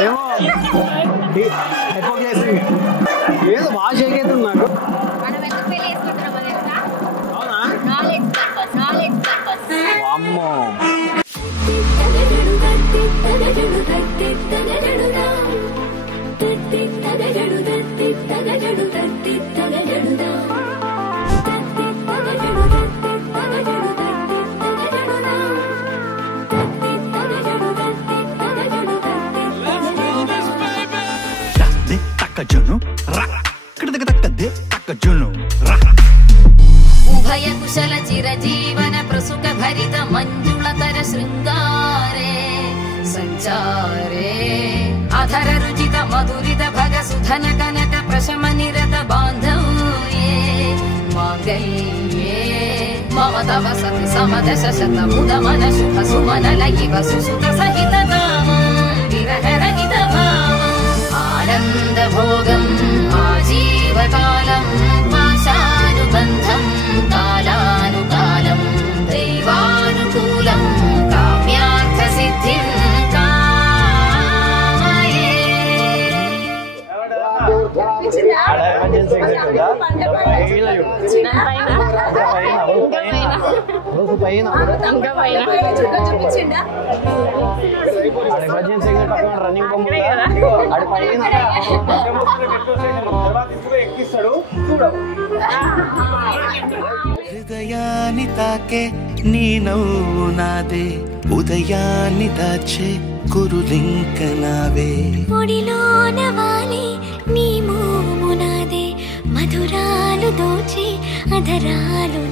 ఏమో హైపోగ్లైసెమియా ఏదో బాగా షేక్ అవుతుంది నాకు. అవునా? అమ్మో ఉభయ కుశల చిరజీవన ప్రసుక భరిత మంజుళతర శృంగారే సంచారే అధర రుచిత మధురిత భగ సుధన కనక ప్రశమ నిరత బాంధవ్యే మాంగళ్యే మమ తవ సతి సమదశ శత ముద మన శుభ సుమన లయివ సుసుత సహిత విరహ రహిత భావం ఆనంద భోగం ఆజీవకాలం పాశానుబంధం కాలానుకాలం దైవానుకూలం కామ్యార్థ సిద్ధిం కామయే. హృదయాన్ని తాకే నీ నవ్వు నాదే ఉదయాన్ని దాచే కురులింక నావే పొడిలోన వాలి నీ మోము నాదే మధురాలు దోచి అధరాలు